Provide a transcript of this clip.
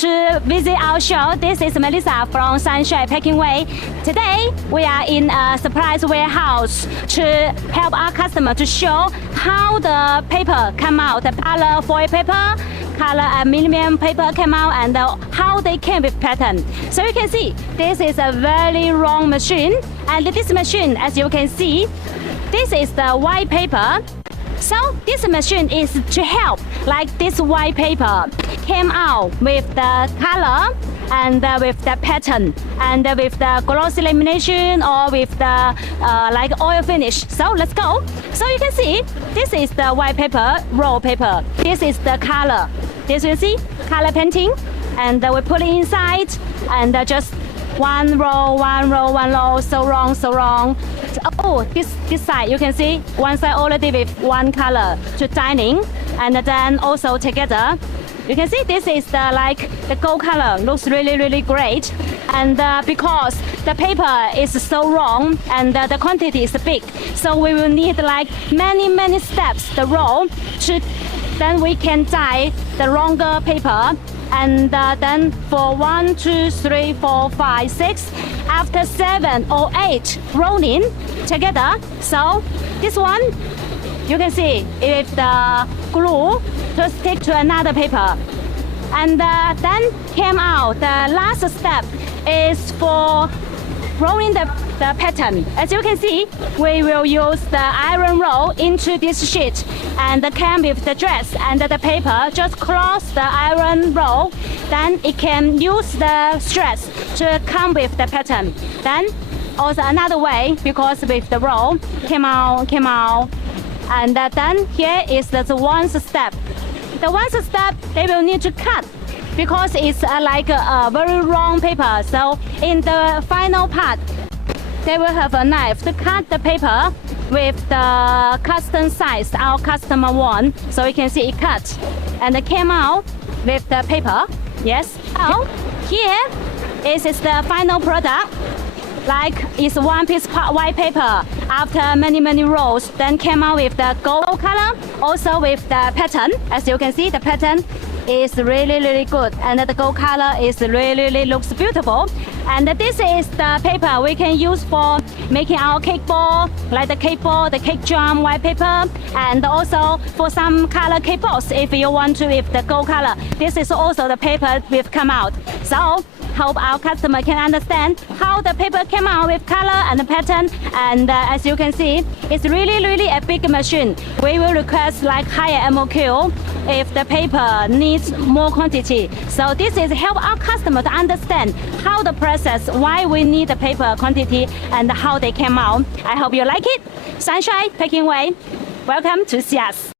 to visit our show. This is Melissa from Sunshine Packing Way. Today we are in a surprise warehouse to help our customer to show how the paper come out, the color foil paper, color aluminum paper came out, and how they came with pattern. So you can see this is a very long machine, and this machine, as you can see, this is the white paper. So this machine is to help, like this white paper came out with the color and with the pattern and with the glossy lamination or with the like oil finish. So let's go. So you can see this is the white paper, roll paper. This is the color. This you see color painting, and we put it inside and just one row, so wrong. Oh, this side you can see one side already with one color to dining, and then also together. You can see this is the like the gold color, looks really great, and because the paper is so long and the quantity is big, so we will need like many steps the roll to then we can dye the longer paper. And then for 1, 2, 3, 4, 5, 6, after 7 or 8 rolling together. So this one you can see if the glue to stick to another paper, and then came out the last step is for rolling the pattern. As you can see, we will use the iron roll into this sheet and came with the dress and the paper. Just cross the iron roll, then it can use the stress to come with the pattern. Then also another way, because with the roll came out, and then here is the one step. The one step they will need to cut, because it's like a very long paper. So in the final part, they will have a knife to cut the paper with the custom size our customer want. So you can see it cut and it came out with the paper. Yes. Now here is the final product. Like it's one piece white paper after many rolls, then came out with the gold color, also with the pattern. As you can see, the pattern is really good, and the gold color is really looks beautiful. And this is the paper we can use for making our cake ball, like the cake ball, the cake drum white paper, and also for some color cake balls if you want to with the gold color. This is also the paper we've come out. So hope our customer can understand how the paper came out with color and the pattern. And as you can see, it's really a big machine. We will request like higher MOQ if the paper needs more quantity. So this is help our customer to understand how the process, why we need the paper quantity, and how they came out. I hope you like it. Sunshine Packing Way, welcome to see us.